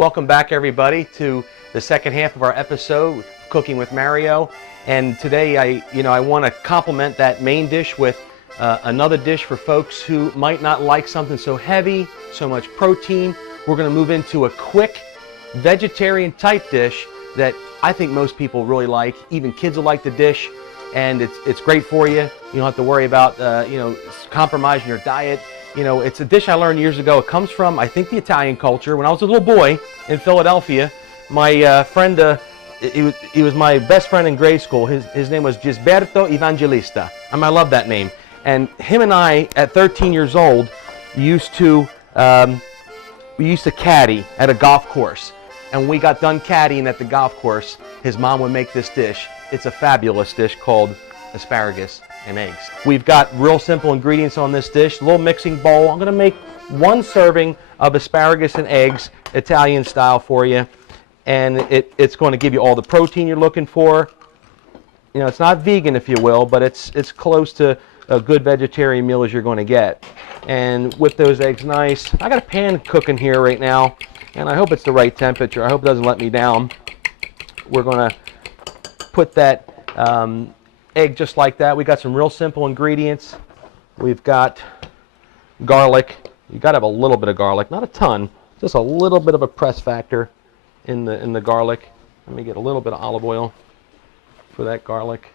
Welcome back, everybody, to the second half of our episode, Cooking with Mario. And today I want to complement that main dish with another dish for folks who might not like something so heavy, so much protein. We're going to move into a quick vegetarian type dish that I think most people really like. Even kids will like the dish, and it's great for you. You don't have to worry about compromising your diet. It's a dish I learned years ago. It comes from, I think, the Italian culture. When I was a little boy in Philadelphia, my friend, he was my best friend in grade school. His name was Gisberto Evangelista. I love that name. And him and I, at 13 years old, used to caddy at a golf course. And when we got done caddying at the golf course, his mom would make this dish. It's a fabulous dish called asparagus and eggs. We've got real simple ingredients on this dish. A little mixing bowl. I'm going to make one serving of asparagus and eggs, Italian style, for you. And it's going to give you all the protein you're looking for. It's not vegan, if you will, but it's close to a good vegetarian meal as you're going to get. And whip those eggs nice. I got a pan cooking here right now, and I hope it's the right temperature. I hope it doesn't let me down. We're going to put that egg just like that. We got some real simple ingredients. We've got garlic. You got to have a little bit of garlic, not a ton, just a little bit of a press factor in the garlic. Let me get a little bit of olive oil for that garlic.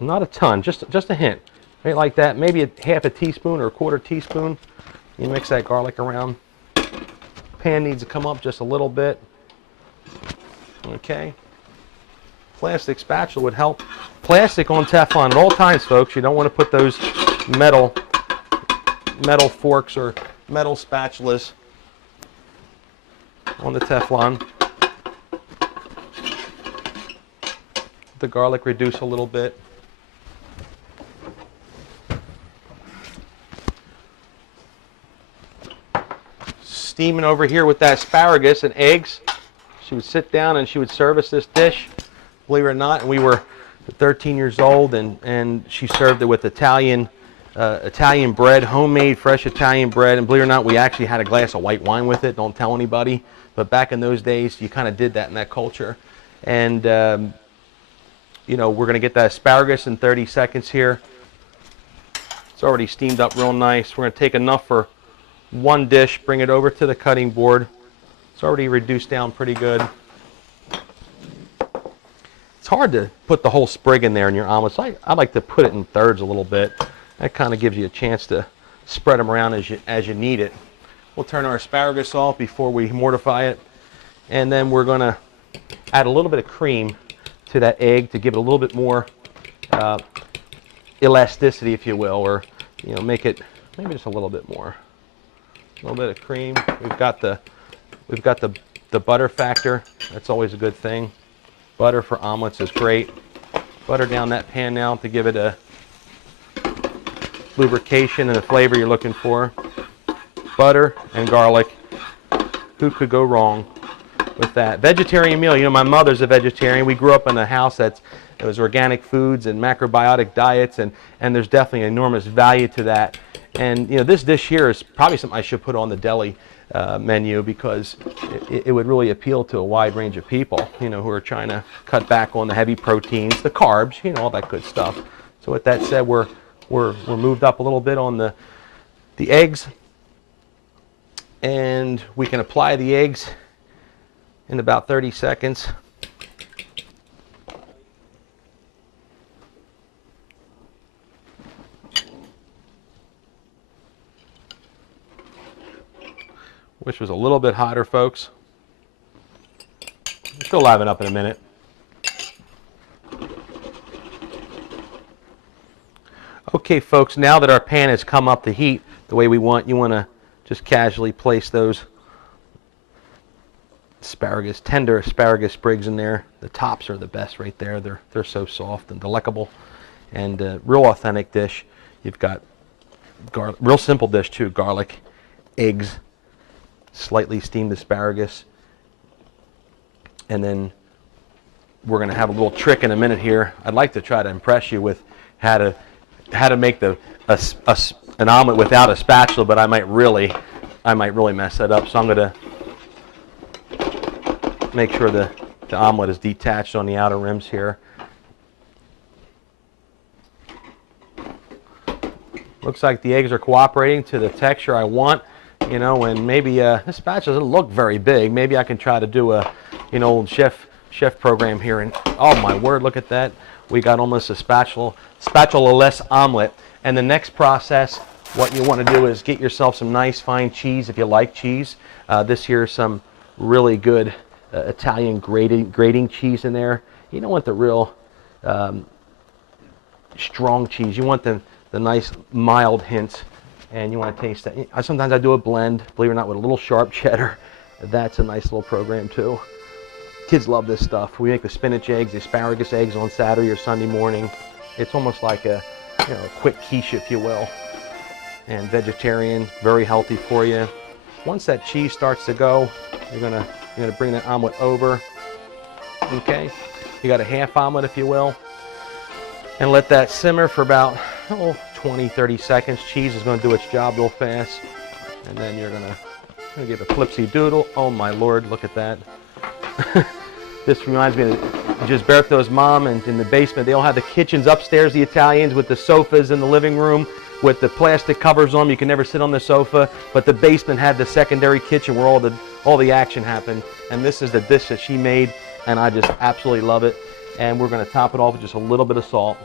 Not a ton, just a hint, right like that. Maybe a half a teaspoon or a quarter teaspoon. You mix that garlic around. Pan needs to come up just a little bit. Okay. Plastic spatula would help. Plastic on Teflon at all times, folks. You don't want to put those metal forks or metal spatulas on the Teflon. The garlic reduce a little bit. Steaming over here with that asparagus and eggs. She would sit down and she would serve us this dish. Believe it or not, and we were 13 years old, and she served it with Italian bread, homemade fresh Italian bread. And believe it or not, we actually had a glass of white wine with it. Don't tell anybody. But back in those days, you kind of did that in that culture. And we're going to get that asparagus in 30 seconds here. It's already steamed up real nice. We're going to take enough for one dish, bring it over to the cutting board. It's already reduced down pretty good. It's hard to put the whole sprig in there in your omelets. I like to put it in thirds a little bit. That kind of gives you a chance to spread them around as you need it. We'll turn our asparagus off before we mortify it. And then we're going to add a little bit of cream to that egg to give it a little bit more elasticity, if you will, or make it maybe just a little bit more. A little bit of cream. We've got the butter factor. That's always a good thing. Butter for omelets is great. Butter down that pan now to give it a lubrication and the flavor you're looking for. Butter and garlic. Who could go wrong with that? Vegetarian meal. My mother's a vegetarian. We grew up in a house it was organic foods and macrobiotic diets, and there's definitely enormous value to that. And this dish here is probably something I should put on the Deli menu, because it would really appeal to a wide range of people, who are trying to cut back on the heavy proteins, the carbs, all that good stuff. So with that said, we're moved up a little bit on the eggs, and we can apply the eggs in about 30 seconds. Which was a little bit hotter, folks. She'll liven up in a minute. Okay, folks, now that our pan has come up to heat the way we want, you want to just casually place those tender asparagus sprigs in there. The tops are the best right there. They're so soft and delectable, and real authentic dish. You've got garlic, real simple dish too. Garlic, eggs, slightly steamed asparagus, and then we're going to have a little trick in a minute here. I'd like to try to impress you with how to make an omelet without a spatula, but I might really mess that up. So I'm going to make sure the omelet is detached on the outer rims here. Looks like the eggs are cooperating to the texture I want, you know, and maybe this spatula doesn't look very big. Maybe I can try to do a, you know, old chef program here. And oh my word, look at that. We got almost a spatula-less omelet. And the next process, what you want to do is get yourself some nice fine cheese if you like cheese. This here is some really good Italian grating cheese in there. You don't want the real strong cheese. You want the nice mild hints, and you want to taste that. Sometimes I do a blend, believe it or not, with a little sharp cheddar. That's a nice little program too. Kids love this stuff. We make the spinach eggs, the asparagus eggs on Saturday or Sunday morning. It's almost like a, you know, a quick quiche, if you will. And vegetarian, very healthy for you. Once that cheese starts to go, you're gonna bring that omelet over. Okay, you got a half omelet, if you will, and let that simmer for about 20-30 seconds. Cheese is going to do its job real fast, and then you're gonna give a flipsy doodle. Oh my lord, look at that. This reminds me of Gisberto's mom, and in the basement they all had the kitchens upstairs, the Italians, with the sofas in the living room with the plastic covers on them. You can never sit on the sofa, but the basement had the secondary kitchen where all the action happened. And this is the dish that she made, and I just absolutely love it. And we're going to top it off with just a little bit of salt,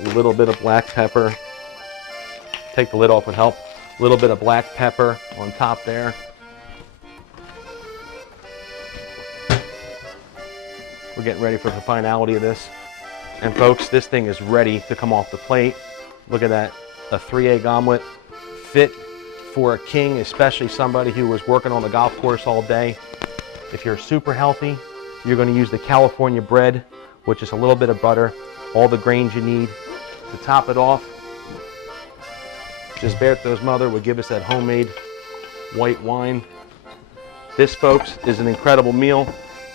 a little bit of black pepper. Take the lid off would help. A little bit of black pepper on top there. We're getting ready for the finality of this. And folks, this thing is ready to come off the plate. Look at that, a 3-egg omelet, fit for a king, especially somebody who was working on the golf course all day. If you're super healthy, you're going to use the California bread, which is a little bit of butter, all the grains you need to top it off. Gisberto's mother would give us that homemade white wine. This, folks, is an incredible meal.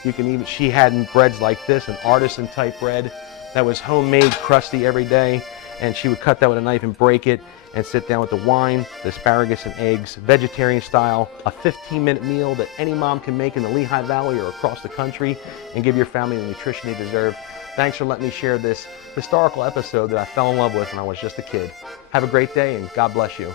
You can even, she had breads like this, an artisan type bread that was homemade, crusty every day, and she would cut that with a knife and break it and sit down with the wine, the asparagus and eggs, vegetarian style, a 15-minute meal that any mom can make in the Lehigh Valley or across the country and give your family the nutrition they deserve. Thanks for letting me share this historical episode that I fell in love with when I was just a kid. Have a great day, and God bless you.